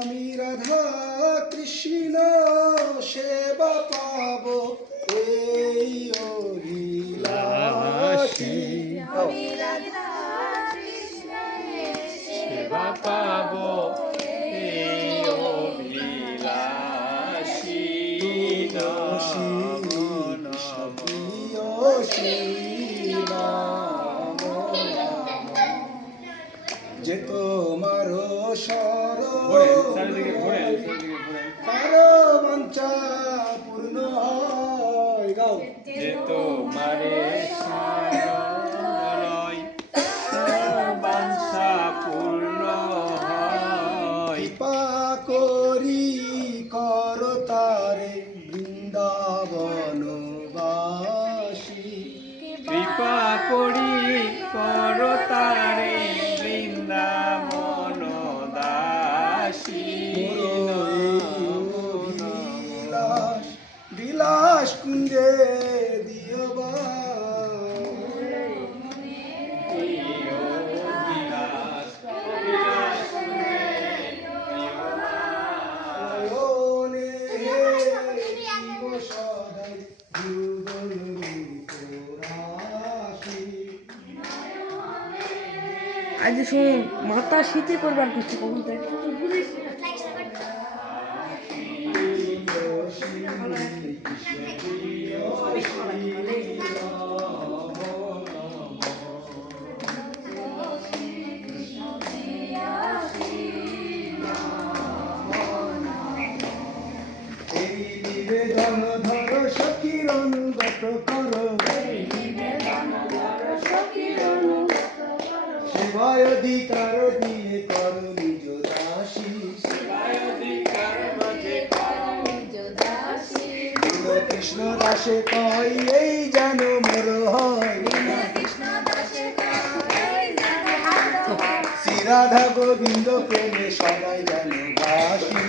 আমি রাধা কৃষ্ণ সেবা পাব এই অভিলাষী। আমি রাধা কৃষ্ণ সেবা পাব এই অভিলাষী। যে তোমার কার বাঞ্ছা পূর্ণ হয়। গাও। যে তোমারে বাঞ্ছা পূর্ণ হয়। কৃপা করি কর তারে বৃন্দাবনবাসী। কৃপা করি কর তারে বৃন্দাবনদাসী। বিলাস কুঞ্জে দিও আজ শুন মাথা শীতে করবার করছে কখন তাই ধর সখীর অনুগত কর। সেবায় অধিকার দিয়ে কর নিজ দাসী। কৃষ্ণ দাসে কয় এই যেন মোর হয়। শ্রী রাধা গোবিন্দ প্রেমে সবাই যেন বাসী।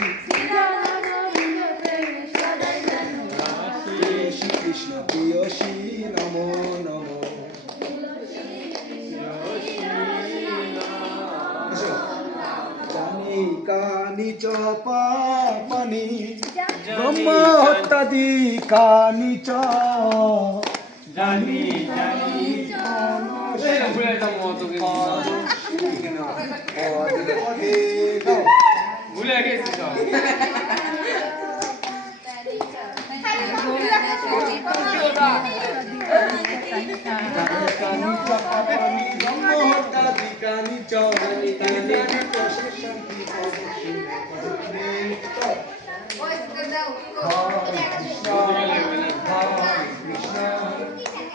শ্রীকৃষ্ণ প্রিয়সী নমো নমো। জানি কানি চপা পানি ব্রহ্ম হত্যাদি কানি চ জানি জানি ভুলে গেছি তো। কানি চপা পানি ব্রহ্ম হত্যাদি কানি চ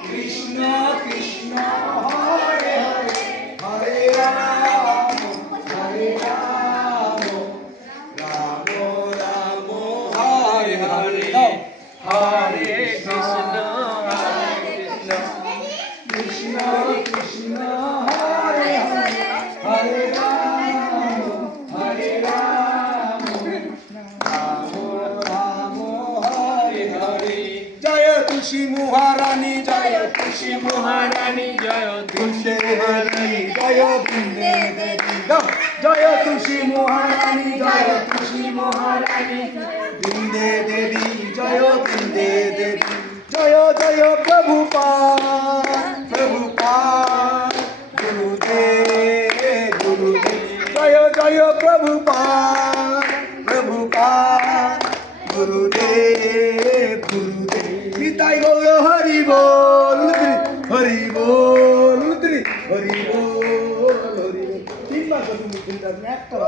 কৃষ্ণ কৃষ্ণ হরে হরে হরে রাম হরে রাম রাম রাম হরে হরে হরে কৃষ্ণ কৃষ্ণ কৃষ্ণ হরে হরে হরে রাম হরে রাম রাম রাম হরে হরে। জয় তুলসী মহারানী জয় তুলসী মহারানী জয় বৃন্দে দেবী জয় বৃন্দে দেবী। জয় তুলসী মহারানী জয় তুলসী মহারানী বৃন্দে দেবী জয় বৃন্দে দেবী। জয় জয় প্রভুপাদ প্রভুপাদ গুরুদেব গুরুদেব। জয় জয় প্রভুপাদ প্রভুপাদ গুরুদেব গুরুদেব। নিতাই গৌর হরি বল হরি বল হরি বল হরি বল। তিনবার তুমি তিনটা একটা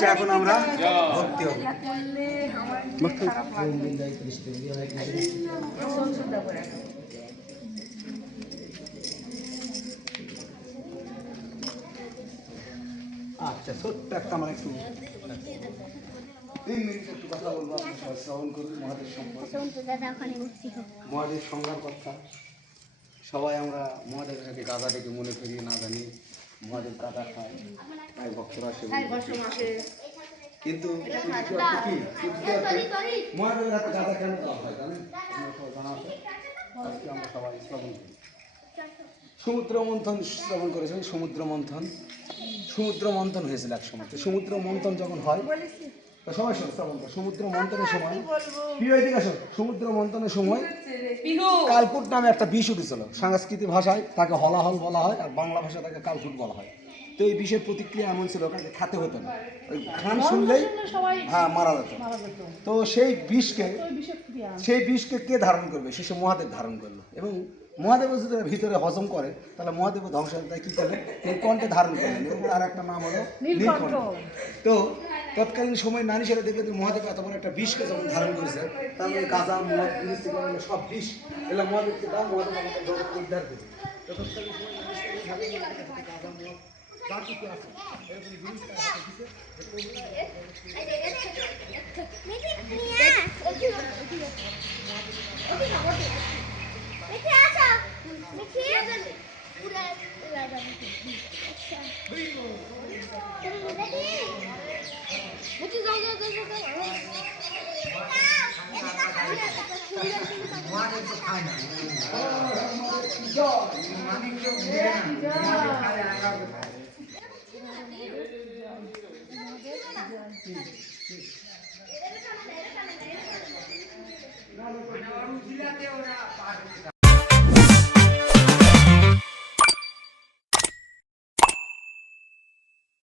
হচ্ছে এখন আমরা ভর্তি হব। এটা করলে আমার একটু খারাপ লাগবে। আমার সহ্য করে না। আচ্ছা, ছোট্ট একটা আমার একটু 3 মিনিট একটু কথা বলবো, আপনি সবাই শ্রবণ করুন মহাদেব সম্পর্কে। মহাদেব সংজ্ঞার কথা। সবাই আমরা মহাদেবের কাছে গাঁদা ডেকে মনে করি, না জানি মহাদেব গাঁদা খায়, তাই ভক্তরা সেগুলো করে। কিন্তু সূত্র একটা কি? সূত্র একটা মহাদেবের হাতে গাঁদা কেন দেওয়া হয় জানেন? আপনারা সবাই জানা আছে? আজকে আমরা সবাই শ্রবণ করি। সমুদ্র মন্থন শ্রবণ করেছেন। সমুদ্র মন্থন হয়েছিল এক সময়। তো সমুদ্র মন্থন যখন হয়, তো সবাই শ্রবণ করে। সমুদ্র মন্থনের সময় কি হয়েছে? আসো, সমুদ্র মন্থনের সময় কালকুট নামে একটা বিষ উঠেছিল। সাংস্কৃতিক ভাষায় তাকে হলাহল বলা হয়, আর বাংলা ভাষায় তাকে কালকুট বলা হয়। তো এই বিষের প্রতিক্রিয়া এমন ছিল, ওখানে খেতে হতো না, ওই ঘ্রাণ শুনলেই হ্যাঁ মারা যেত। তো সেই বিষকে কে ধারণ করবে? শেষে মহাদেব ধারণ করলো, এবং মহাদেব যদি ভিতরে হজম করে, তাহলে মহাদেব ধ্বংস হয়ে যায়। কী করলেন? তিনি কণ্ঠে ধারণ করলেন, এবং তার একটা নাম হলো নীলকণ্ঠ। তো তৎকালীন সময় মানুষেরা দেখবে যে মহাদেব এত বড় একটা বিষকে যখন ধারণ করেছে, তাহলে গাঁজা মদ জিনিস থেকে সব বিষ এগুলো মহাদেবকে দাও, মহাদেব আমাদের জগৎকে উদ্ধার করবে। তো তৎকালীন সময় মানুষেরা ভাবে যে গাঁজা মদ যা কিছু আছে এরকম জিনিস তার হাতে দিতে।